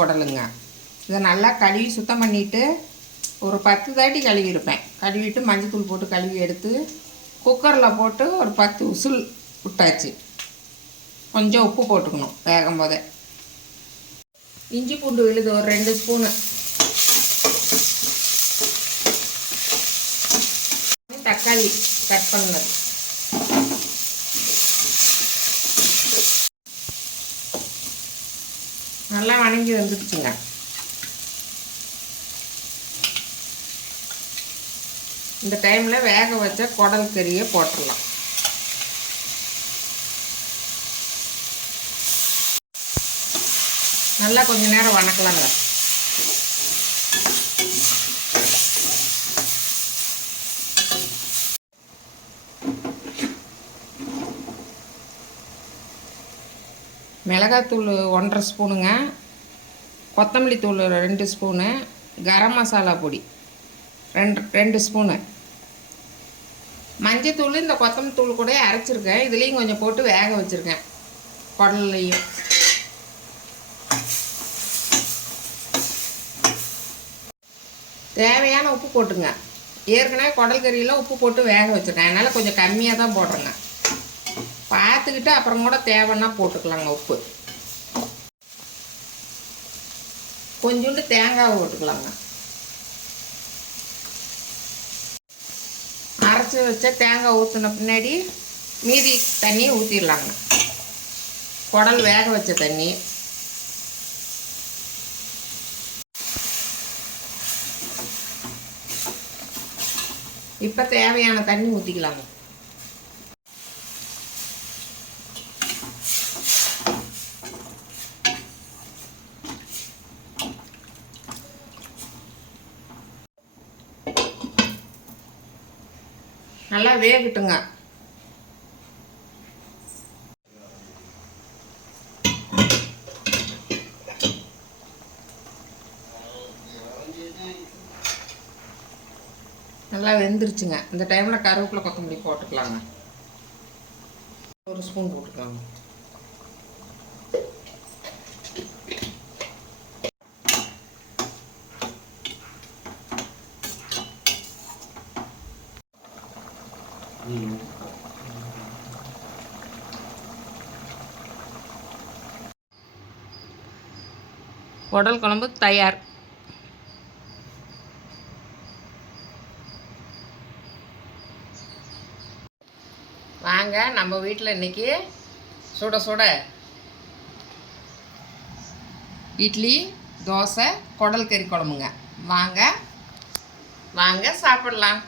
குடலுங்க. இதை நல்லா கழுவி சுத்தம் பண்ணிவிட்டு ஒரு 10 தாட்டி கழுவிருப்பேன். கழுவிட்டு மஞ்சத்தூள் போட்டு கழுவி எடுத்து குக்கரில் போட்டு ஒரு 10 விசில் விட்டாச்சு. கொஞ்சம் உப்பு போட்டுக்கணும் வேகும் போதே. இஞ்சி பூண்டு விழுது ஒரு 2 ஸ்பூனு. தக்காளி கட் பண்ணது. நல்லா வணங்கி வந்துடுச்சுங்க. இந்த டைமில் வேக வச்ச குடல் கறியை போட்டுடலாம். நல்லா கொஞ்ச நேரம் வணக்கலாங்க. மிளகாத்தூள் 1.5 ஸ்பூனுங்க, கொத்தமல்லி தூள் 2 ஸ்பூனு, கரம் மசாலா பொடி 2 ஸ்பூனு, மஞ்சத்தூள் இந்த கொத்தமல்லி தூள் கூட அரைச்சிருக்கேன். இதுலேயும் கொஞ்சம் போட்டு வேக வச்சுருக்கேன் குடல்லையும். தேவையான உப்பு போட்டுங்க. ஏற்கனவே குடல் கறியில் உப்பு போட்டு வேக வச்சுருக்கேன். அதனால் கொஞ்சம் கம்மியாக தான் போடுறேங்க. பார்த்துக்கிட்டு அப்புறம் கூட தேவைன்னா போட்டுக்கலாங்க உப்பு. கொஞ்சோண்டு தேங்காய் போட்டுக்கலாங்க. அரைச்சி வச்ச தேங்காய் ஊற்றின பின்னாடி மீதி தண்ணியை ஊற்றிடலாங்க. குடல் வேக வச்ச தண்ணி. இப்போ தேவையான தண்ணி ஊற்றிக்கலாங்க. நல்லா வேகட்டுங்க. நல்லா வெந்துருச்சுங்க. இந்த டைமில் கருவேப்பிலை கொத்தமல்லி போட்டுக்கலாங்க. 1 ஸ்பூன் போட்டுக்கலாங்க. குடல் குழம்பு தயார். வாங்க நம்ம வீட்டில் இன்றைக்கி சுட சுட இட்லி, தோசை, குடல் கறி குழம்புங்க. வாங்க வாங்க சாப்பிடலாம்.